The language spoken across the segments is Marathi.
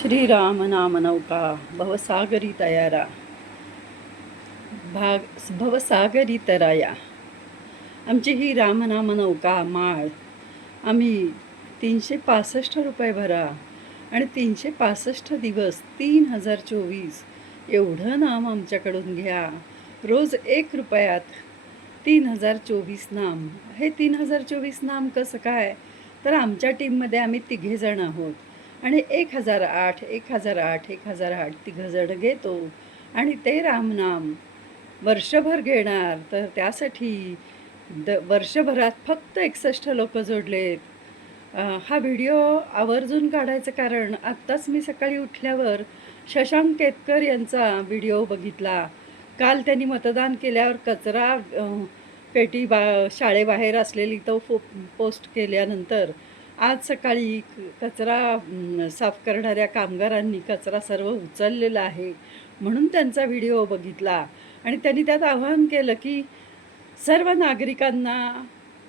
श्रीराम नाम नौका भवसागरी तयारा भाग भवसागरी तराया. आमची ही रामनाम नौका माळ आम्ही 365 रुपये भरा आणि 365 दिवस 3024 एवढं नाम आमच्याकडून घ्या. रोज 1 रुपयात 3024 नाम. हे 3024 नाम कसं काय? तर आमच्या टीममध्ये आम्ही तिघेजण आहोत आणि 1008 1008 1008 तिघंजण घेतो आणि ते रामनाम वर्षभर घेणार. तर त्यासाठी वर्षभरात फक्त 61 लोक जोडलेत. हा व्हिडिओ आवर्जून काढायचं कारण आत्ताच मी सकाळी उठल्यावर शशांक केतकर यांचा व्हिडिओ बघितला. काल त्यांनी मतदान केल्यावर कचरा पेटी शाळेबाहेर असलेली तो पोस्ट केल्यानंतर आज सकाळी कचरा साफ करणाऱ्या कामगारांनी कचरा सर्व उचललेला आहे म्हणून त्यांचा व्हिडिओ बघितला आणि त्यांनी त्यात आवाहन केलं की सर्व नागरिकांना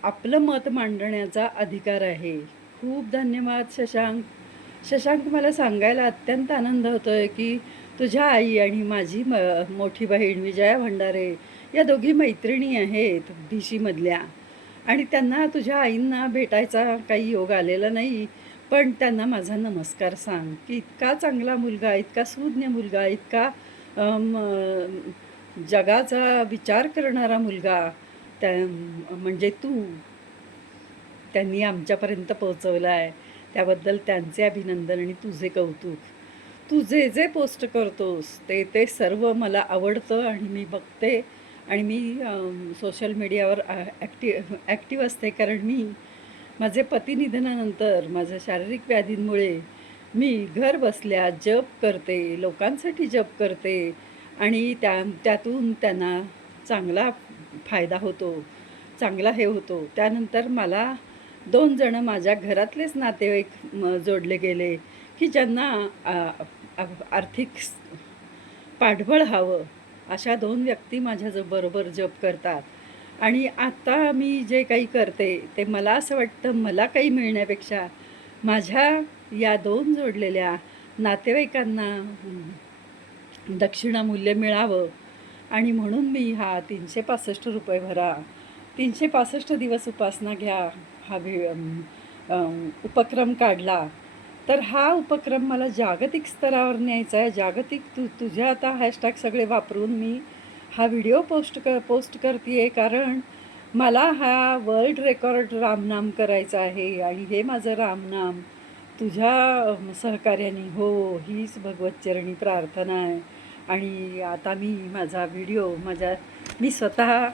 आपलं मत मांडण्याचा अधिकार आहे. खूप धन्यवाद शशांक. शशांक, मला सांगायला अत्यंत आनंद होतो आहे की तुझ्या आई आणि माझी मोठी बहीण विजया भंडारे या दोघी मैत्रिणी आहेत BCमधल्या आणि त्यांना तुझ्या आईंना भेटायचा काही योग आलेला नाही, पण त्यांना माझा नमस्कार सांग की इतका चांगला मुलगा, इतका सुज्ञ मुलगा, इतका जगाचा विचार करणारा मुलगा म्हणजे तू त्यांनी आमच्यापर्यंत पोहोचवला आहे. त्याबद्दल त्यांचे अभिनंदन आणि तुझे कौतुक. तू जे जे पोस्ट करतोस ते सर्व मला आवडतं आणि मी बघते आणि मी सोशल मीडियावर ॲक्टिव्ह असते कारण माझे पती निधनानंतर माझ्या शारीरिक व्याधींमुळे मी घर बसल्या जप करते, लोकांसाठी जप करते आणि त्यातून त्यांना चांगला फायदा होतो, चांगला हे होतो. त्यानंतर मला 2 जण माझ्या घरातलेच नातेवाईक जोडले गेले की ज्यांना आर्थिक पाठबळ हवं. अशा 2 व्यक्ती माझ्याबरोबर जप करतात आणि आता मी जे काही करते ते मला असं वाटतं मला काही मिळण्यापेक्षा माझ्या या 2 जोडलेल्या नातेवाईकांना दक्षिणामूल्य मिळावं आणि म्हणून मी हा 365 रुपये भरा, 365 दिवस उपासना घ्या हा उपक्रम काढला. तर हा उपक्रम मला जागतिक स्तरावर न्यायचा आहे. जागतिक तुझ्या आता हॅशटॅग सगळे वापरून मी हा व्हिडिओ पोस्ट करते आहे कारण मला हा वर्ल्ड रेकॉर्ड रामनाम करायचा आहे आणि हे माझं रामनाम तुझ्या सहकार्याने हो हीच भगवतचरणी प्रार्थना आहे. आणि आता मी माझा व्हिडिओ मी स्वतः